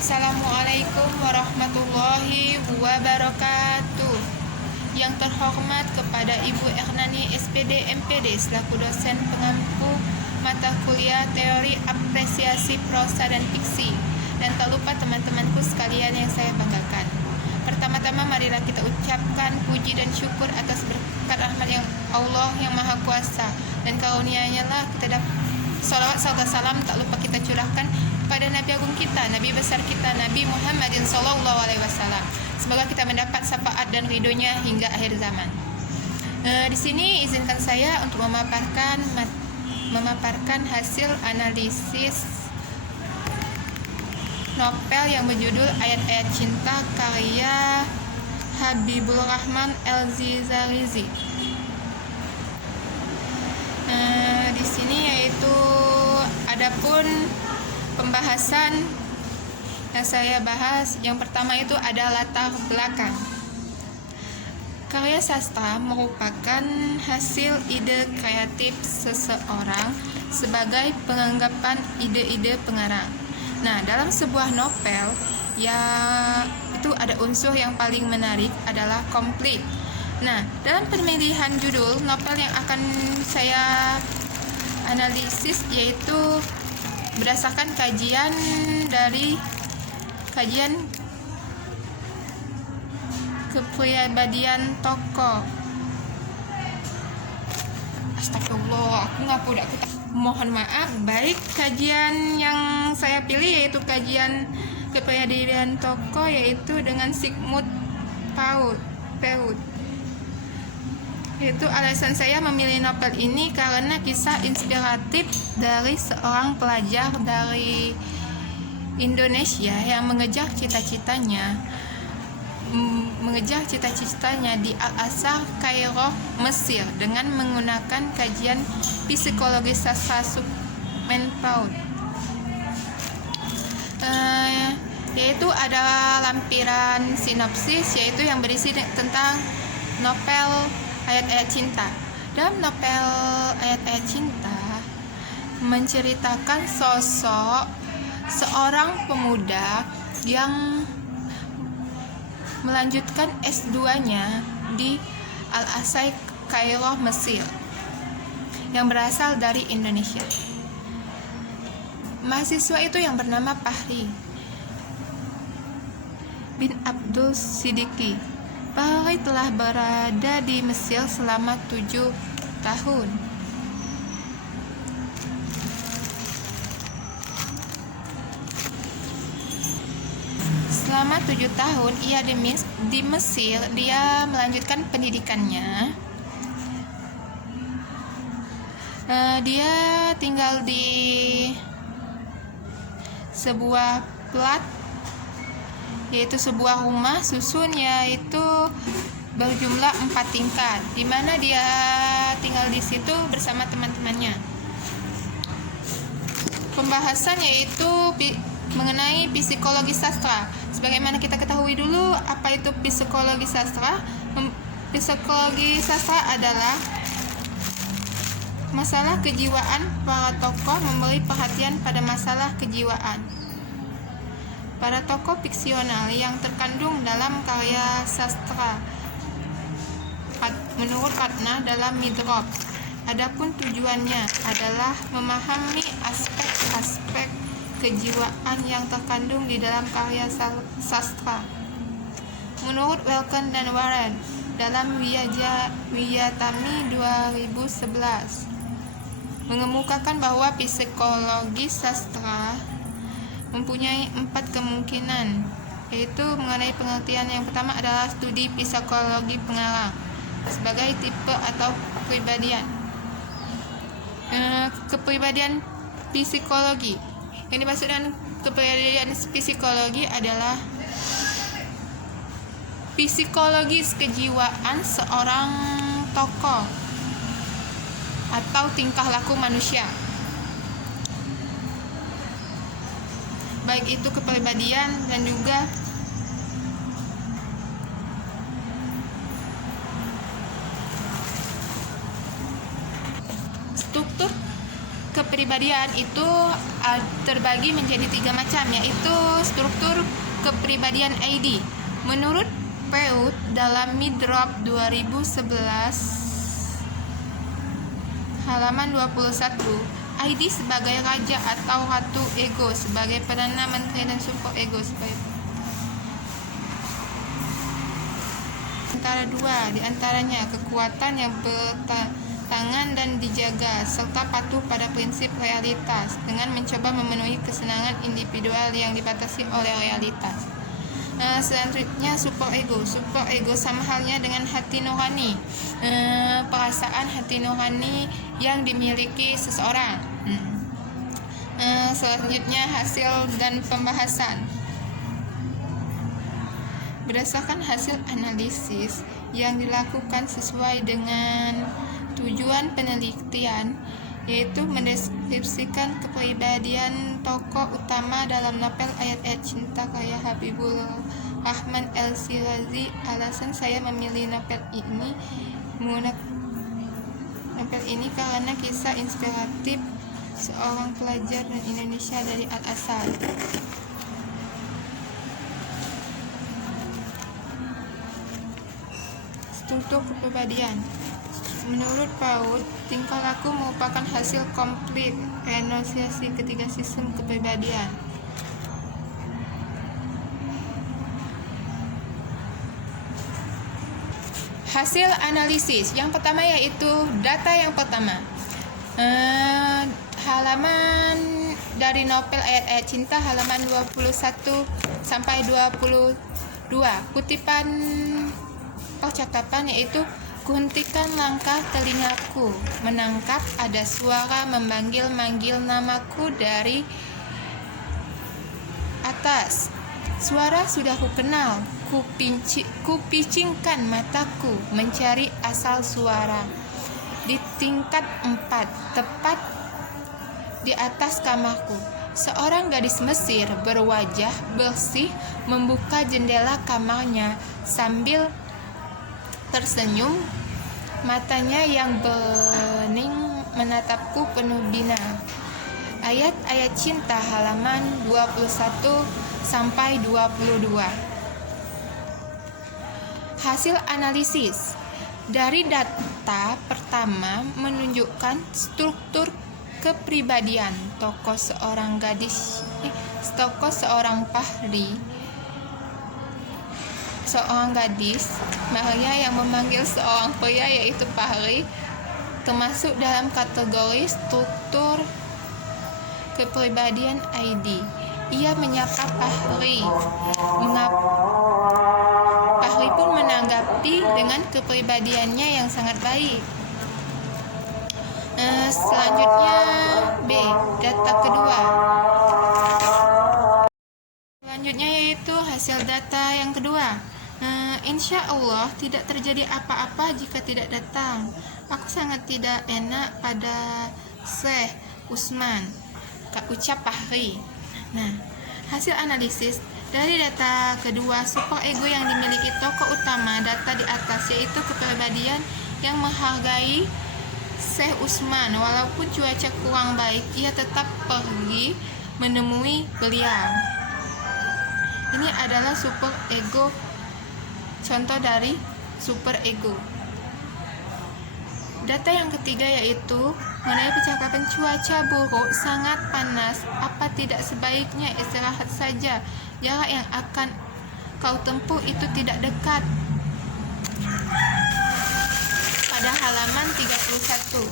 Assalamualaikum warahmatullahi wabarakatuh. Yang terhormat kepada Ibu Ernani SPD MPD selaku dosen pengampu mata kuliah teori apresiasi prosa dan fiksi, dan tak lupa teman-temanku sekalian yang saya banggakan. Pertama-tama marilah kita ucapkan puji dan syukur atas berkat rahmat yang Allah yang Maha Kuasa, dan karunia-Nya lah kita dapat salawat serta salam tak lupa kita curahkan pada Nabi Agung kita, Nabi besar kita, Nabi Muhammadin Sallallahu Alaihi Wasallam. Semoga kita mendapat syafaat dan ridhonya hingga akhir zaman. Di sini izinkan saya untuk memaparkan hasil analisis novel yang berjudul Ayat-Ayat Cinta karya Habibur Rahman El-Zizarizi. Di sini yaitu adapun pembahasan yang saya bahas, yang pertama itu ada latar belakang. Karya sastra merupakan hasil ide kreatif seseorang sebagai penganggapan ide-ide pengarang. Nah, dalam sebuah novel ya itu ada unsur yang paling menarik adalah komplit. Nah, dalam pemilihan judul novel yang akan saya analisis yaitu berdasarkan kajian kepribadian tokoh. Astagfirullah, aku ngaku dak. Mohon maaf. Baik, kajian yang saya pilih yaitu kajian kepribadian tokoh yaitu dengan Sigmund Freud. Itu alasan saya memilih novel ini karena kisah inspiratif dari seorang pelajar dari Indonesia yang mengejar cita-citanya di Al-Azhar, Kairo, Mesir dengan menggunakan kajian psikologi sastra Sigmund Freud. Yaitu ada lampiran sinopsis yaitu yang berisi tentang novel Ayat-Ayat Cinta. Dalam novel Ayat-Ayat Cinta menceritakan sosok seorang pemuda yang melanjutkan S2-nya di Al-Azhar, Kairo, Mesir, yang berasal dari Indonesia. Mahasiswa itu yang bernama Fahri bin Abdul Siddiqi. Fahri telah berada di Mesir selama 7 tahun. Selama 7 tahun ia di Mesir, dia melanjutkan pendidikannya. Dia tinggal di sebuah plat, yaitu sebuah rumah susun yaitu berjumlah 4 tingkat, di mana dia tinggal di situ bersama teman-temannya. Pembahasan yaitu mengenai psikologi sastra. Sebagaimana kita ketahui dulu apa itu psikologi sastra. Psikologi sastra adalah masalah kejiwaan. Para tokoh memberi perhatian pada masalah kejiwaan para tokoh fiksional yang terkandung dalam karya sastra menurut Ratna dalam Midrab. Adapun tujuannya adalah memahami aspek-aspek kejiwaan yang terkandung di dalam karya sastra. Menurut Welken dan Warren dalam Wiyatami 2011 mengemukakan bahwa psikologi sastra mempunyai 4 kemungkinan, yaitu mengenai pengertian yang pertama adalah studi psikologi pengarang sebagai tipe atau kepribadian. Kepribadian psikologi. Yang dimaksud dengan kepribadian psikologi adalah psikologis kejiwaan seorang tokoh atau tingkah laku manusia, baik itu kepribadian dan juga struktur kepribadian itu terbagi menjadi 3 macam, yaitu struktur kepribadian ID. Menurut Freud dalam Midrash 2011 halaman 21, ID sebagai raja atau ratu ego, sebagai perdana menteri dan super ego sebagai antara dua, diantaranya kekuatan yang bertangan dan dijaga, serta patuh pada prinsip realitas dengan mencoba memenuhi kesenangan individual yang dibatasi oleh realitas. Selanjutnya super ego. Super ego sama halnya dengan hati nurani, perasaan hati nurani yang dimiliki seseorang. Selanjutnya hasil dan pembahasan. Berdasarkan hasil analisis yang dilakukan sesuai dengan tujuan penelitian, yaitu mendeskripsikan kepribadian tokoh utama dalam novel Ayat-Ayat Cinta karya Habibur Rahman El-Shirazi. Alasan saya memilih novel ini karena kisah inspiratif seorang pelajar dan Indonesia dari Al-Azhar. Struktur kepribadian. Menurut Freud, tingkah laku merupakan hasil komplit renunsiasi ketiga sistem kepribadian. Hasil analisis yang pertama yaitu data yang pertama. Halaman dari novel Ayat-Ayat Cinta halaman 21 sampai 22. Kutipan percakapan yaitu, "Kuhentikan langkah telingaku, menangkap ada suara memanggil-manggil namaku dari atas. Suara sudah kukenal, kupicingkan mataku mencari asal suara. Di tingkat 4, tepat di atas kamarku, seorang gadis Mesir berwajah bersih membuka jendela kamarnya sambil tersenyum. Matanya yang bening menatapku penuh bina." Ayat-Ayat Cinta halaman 21 sampai 22. Hasil analisis dari data pertama menunjukkan struktur kepribadian tokoh seorang seorang gadis Maria yang memanggil seorang pria yaitu Fahri, termasuk dalam kategori struktur kepribadian ID. Ia menyapa Fahri. Fahri pun menanggapi dengan kepribadiannya yang sangat baik. Selanjutnya B, data kedua. Selanjutnya yaitu hasil data yang kedua. Insya Allah tidak terjadi apa-apa jika tidak datang. Aku sangat tidak enak pada Syekh Usman, ucap Fahri. Hasil analisis dari data kedua super ego yang dimiliki tokoh utama data di atas, yaitu kepribadian yang menghargai Syekh Usman. Walaupun cuaca kurang baik, ia tetap pergi menemui beliau. Ini adalah super ego, contoh dari super ego. Data yang ketiga yaitu mengenai percakapan, cuaca buruk, sangat panas, apa tidak sebaiknya istirahat saja, jarak yang akan kau tempuh itu tidak dekat. Pada halaman 31,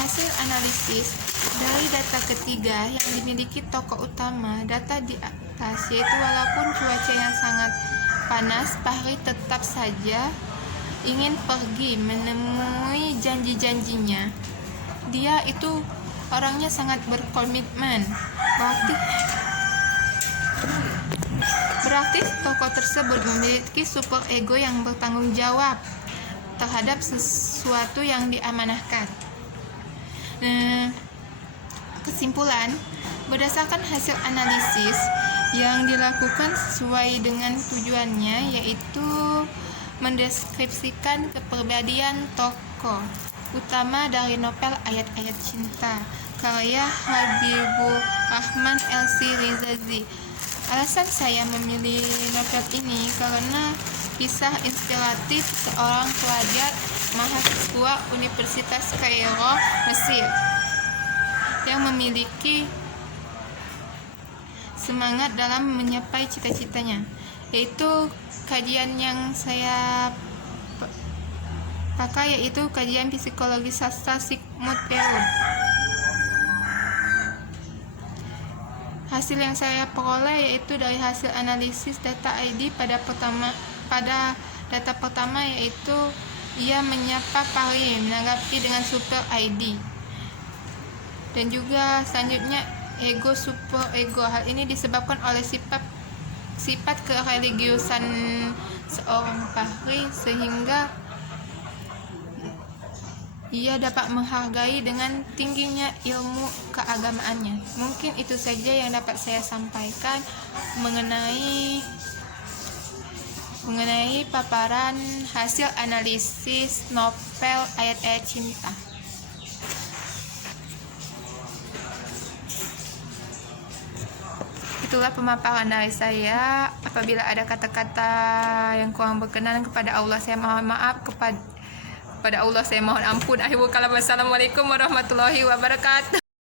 hasil analisis dari data ketiga yang dimiliki tokoh utama data di atas, yaitu walaupun cuaca yang sangat panas, Fahri tetap saja ingin pergi menemui janji-janjinya. Dia itu orangnya sangat berkomitmen. Berarti tokoh tersebut memiliki super ego yang bertanggung jawab terhadap sesuatu yang diamanahkan. Kesimpulan, berdasarkan hasil analisis yang dilakukan sesuai dengan tujuannya, yaitu mendeskripsikan kepribadian tokoh utama dari novel Ayat-Ayat Cinta karya Habibur Rahman LC Rizazi. Alasan saya memilih novel ini karena kisah inspiratif seorang pelajar mahasiswa Universitas Kairo, Mesir, yang memiliki semangat dalam mencapai cita-citanya, yaitu kajian yang saya pakai yaitu kajian psikologi sastra Sigmund Freud. Hasil yang saya peroleh yaitu dari hasil analisis data ID pada data pertama, yaitu ia menyapa Pari menanggapi dengan super ID, dan juga selanjutnya ego super ego. Hal ini disebabkan oleh sifat kereligiusan seorang Pari sehingga ia dapat menghargai dengan tingginya ilmu keagamaannya. Mungkin itu saja yang dapat saya sampaikan mengenai paparan hasil analisis novel Ayat-Ayat Cinta. Itulah pemaparan dari saya. Apabila ada kata-kata yang kurang berkenan kepada Allah, saya mohon maaf. Kepada Allah saya mohon ampun. Assalamualaikum warahmatullahi wabarakatuh.